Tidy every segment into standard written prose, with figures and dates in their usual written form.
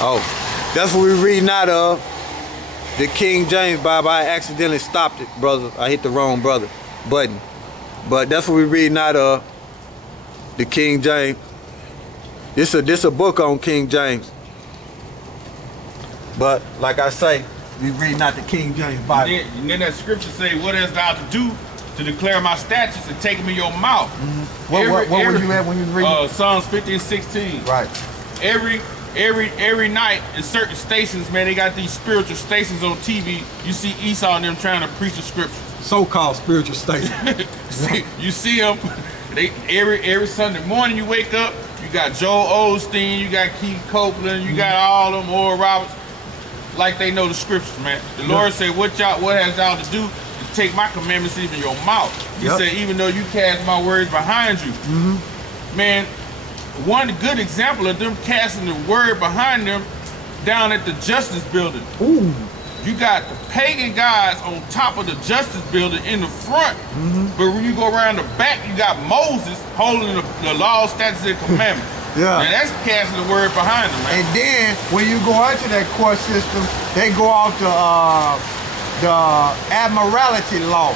Oh, that's what we're reading out of. The King James Bible. I accidentally stopped it, brother. I hit the wrong button. But that's what we're reading out of. The King James. This a book on King James. But like I say, we reading out the King James Bible. And then that scripture say, "What hast thou to do to declare my statutes and take them in your mouth?" Mm-hmm. What were you at when you was reading? Psalms 50 and 16. Right. Every night in certain stations, man, they got these spiritual stations on TV. You see Esau and them trying to preach the scripture. So-called spiritual stations. You see them. They every Sunday morning you wake up, you got Joel Osteen, you got Keith Copeland, you got all them Oral Roberts, like they know the scriptures, man. The Lord said, what has y'all to do to take my commandments in your mouth? He said, even though you cast my words behind you. Man, one good example of them casting the word behind them down at the Justice Building. Ooh. You got the pagan guys on top of the Justice Building in the front, but when you go around the back, you got Moses holding the law, statutes, and commandments. Yeah. And that's casting the word behind them, man. And then when you go into that court system, they go off the admiralty law.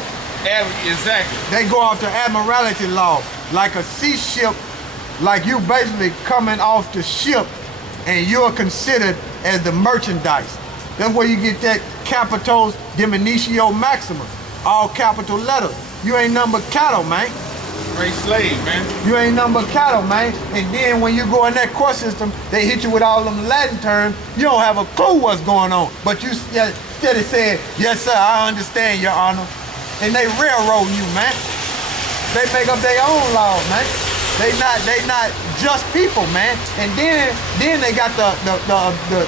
Exactly. They go off the admiralty law, like a sea ship, like you basically coming off the ship, and you're considered as the merchandise. That's where you get that capitals diminutio maximus, all capital letters. You ain't nothing but cattle, man. Great slave, man. You ain't nothing but cattle, man. And then when you go in that court system, they hit you with all them Latin terms. You don't have a clue what's going on. But you steady saying, yes, sir, I understand, Your Honor. And they railroading you, man. They make up their own laws, man. They not just people, man. And then they got the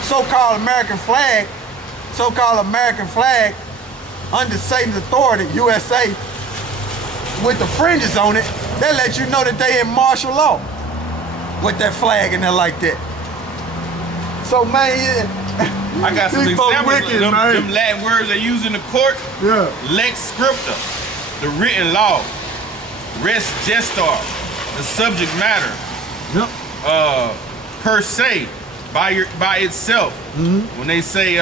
so-called American flag, under Satan's authority, USA, with the fringes on it. They let you know that they in martial law with that flag in there like that. So, man, I got some examples wicked, of them Latin words they use in the court. Yeah. Lex scripta, the written law. Res gestar, the subject matter. Yep. Per se, by itself. When they say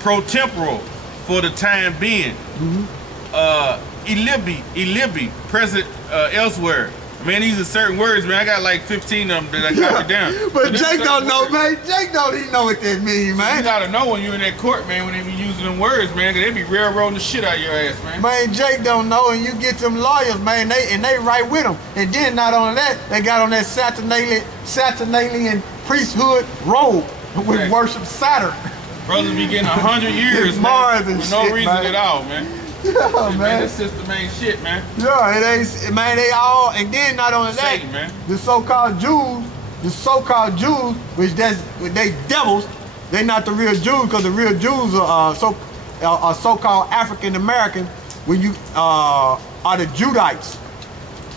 pro temporal, for the time being. Elibi, present elsewhere. Man, these are certain words, man. I got like 15 of them that I got it down. But Jake don't know, man. Jake don't even know what that means, man. You gotta know when you're in that court, man, when they be using them words, man, because they be railroading the shit out of your ass, man. Man, Jake don't know, and you get them lawyers, man, they right with them. And then not only that, they got on that Saturnalian priesthood robe with worship Saturn. Brothers be getting 100 years, Mars man, and for no shit, reason man. at all, man. Yeah, man. This system ain't shit, man. Yeah, it ain't, man, they all, and then not only that, Satan, man. the so-called Jews, which they devils, they not the real Jews, because the real Jews are so-called African American, when you are the Judites.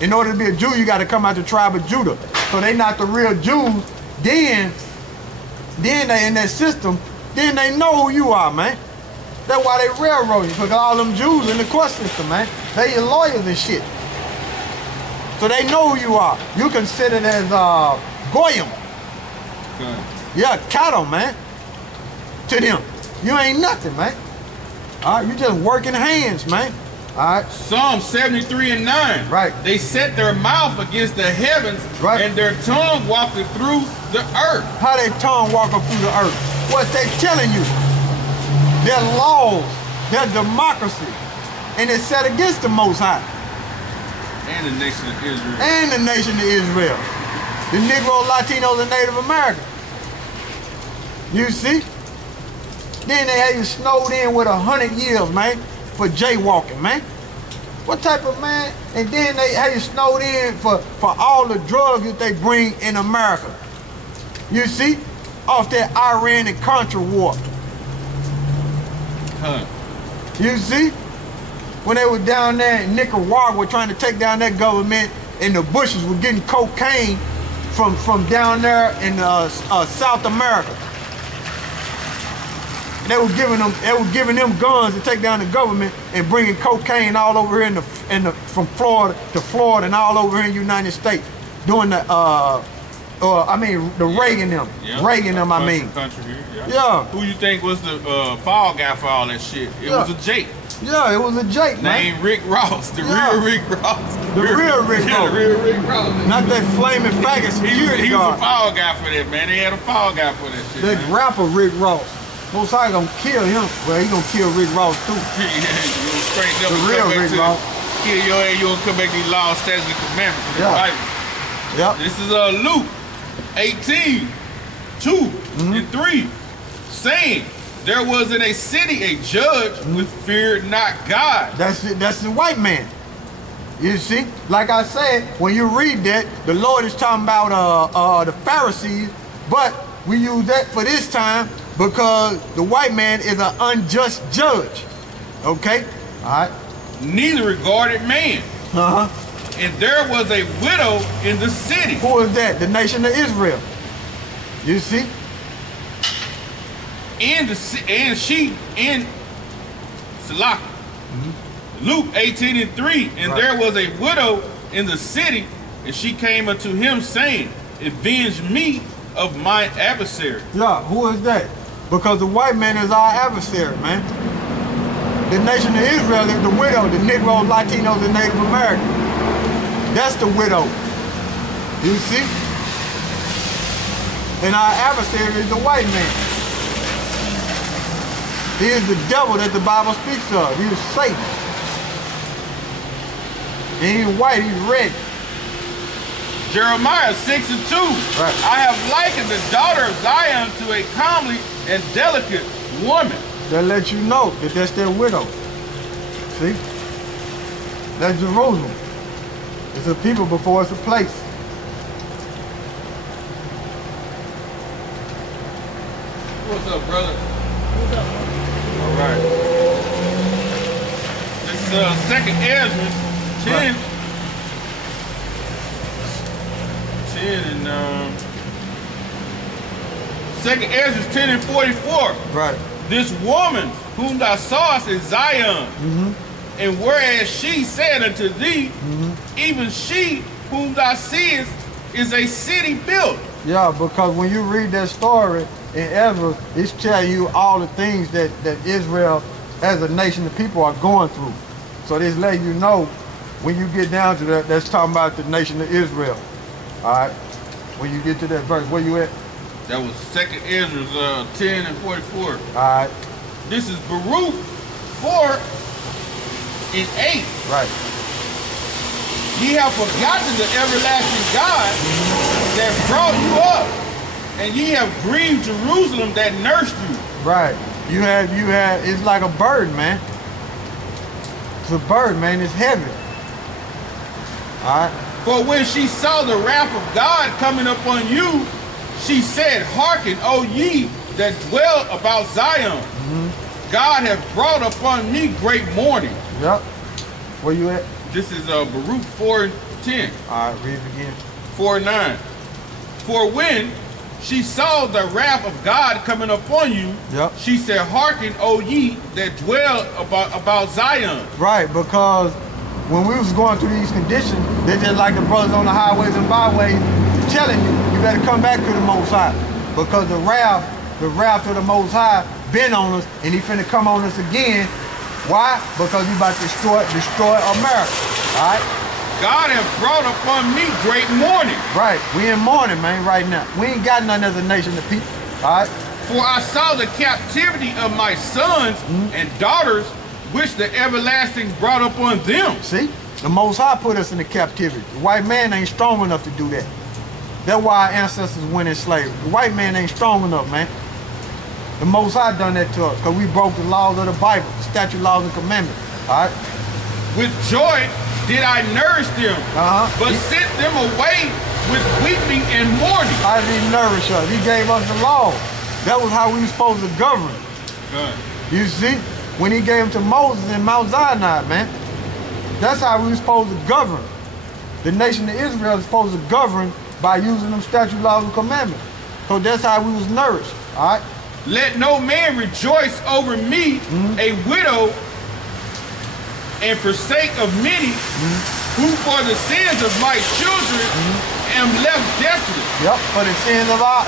In order to be a Jew, you got to come out the tribe of Judah. So they not the real Jews. Then they in that system, then they know who you are, man. That's why they railroad you, because all them Jews in the court system, man. They your lawyers and shit. So they know who you are. You considered as Goyim. Good. Yeah, cattle, man. To them. You ain't nothing, man. All right, you just working hands, man. All right. Psalm 73 and 9. Right. They set their mouth against the heavens, right, and their tongue walking through the earth. How they tongue walking through the earth? What they telling you? Their laws, their democracy, and it's set against the Most High. And the nation of Israel. And the nation of Israel. The Negro, Latinos, and Native Americans. You see? Then they had you snowed in with 100 years, man, for jaywalking, man. What type of man? And then they had you snowed in for all the drugs that they bring in America. You see? Off that Iran and Contra war. You see? When they were down there in Nicaragua trying to take down that government, and the Bushes were getting cocaine from down there in South America. And they were giving them guns to take down the government and bringing cocaine all over here from Florida to Florida and all over here in the United States during the The Reagan them. Yeah. Reagan them, I mean. Country here, yeah. Yeah. Who you think was the fall guy for all that shit? It was a Jake. Yeah, it was a Jake, man. Named Rick Ross. The real Rick Ross. The real Rick Ross. The real Rick Ross. Not that flaming faggot security guard. He was a fall guy for that, man. They had a fall guy for that shit, That rapper Rick Ross. Most High gonna kill him. Well, he gonna kill Rick Ross too. Yeah, you gonna straighten up The and real come back Rick to Ross. kill your ass. You gonna come back to these laws, statutes, and commandments. Yeah. Yep. This is Luke 18, 2 and 3, saying, there was in a city a judge which feared not God. That's it. That's the white man. You see, like I said, when you read that, the Lord is talking about the Pharisees, but we use that for this time because the white man is an unjust judge. Okay? All right. Neither regarded man. And there was a widow in the city. Who is that? The nation of Israel. You see? Luke 18 and 3, and there was a widow in the city, and she came unto him saying, avenge me of my adversary. Yeah, who is that? Because the white man is our adversary, man. The nation of Israel is the widow, the Negroes, Latinos, and Native Americans. That's the widow. You see? And our adversary is the white man. He is the devil that the Bible speaks of. He is Satan. And he's white, he's red. Jeremiah 6 and 2. Right. I have likened the daughter of Zion to a comely and delicate woman. That lets you know that that's their widow. See? That's Jerusalem. It's a people before it's a place. What's up, brother? What's up? All right. This is 2nd Ezra 10. Right. 10 and 2nd Ezra 10 and 44. Right. This woman whom thou sawest is Zion, and whereas she said unto thee, even she whom thou seest is a city built. Yeah, because when you read that story in Ezra, it's telling you all the things that Israel as a nation of people are going through. So this letting you know when you get down to that, that's talking about the nation of Israel. All right? When you get to that verse, where you at? That was 2nd Ezra 10 and 44. All right. This is Baruch 4 and 8. Right. Ye have forgotten the everlasting God that brought you up, and ye have grieved Jerusalem that nursed you. Right. You have, it's like a bird, man. It's a bird, man. It's heavy. All right. For when she saw the wrath of God coming upon you, she said, hearken, O ye that dwell about Zion. God hath brought upon me great mourning. Yep. Where you at? This is Baruch 4 and 10. All right, read it again. 4 and 9. For when she saw the wrath of God coming upon you, she said, hearken, O ye that dwell about Zion. Right, because when we was going through these conditions, they just like the brothers on the highways and byways telling you, you better come back to the Most High. Because the wrath of the Most High been on us, and he finna come on us again. Why? Because he about to destroy America. All right? God has brought upon me great mourning. Right. We in mourning, man, right now. We ain't got nothing as a nation of people. All right? For I saw the captivity of my sons and daughters, which the everlasting brought upon them. See? The Most High put us in the captivity. The white man ain't strong enough to do that. That's why our ancestors went in slavery. The white man ain't strong enough, man. The Most High done that to us because we broke the laws of the Bible, the statute, laws, and commandments. All right? With joy did I nourish them, but sent them away with weeping and mourning. How did he nourish us? He gave us the law. That was how we were supposed to govern. You see? When he gave them to Moses in Mount Sinai, man. That's how we were supposed to govern. The nation of Israel is supposed to govern by using them statute, laws, and commandments. So that's how we was nourished. All right? Let no man rejoice over me, a widow, and forsake of many, who for the sins of my children am left desolate. Yep, for the sins of our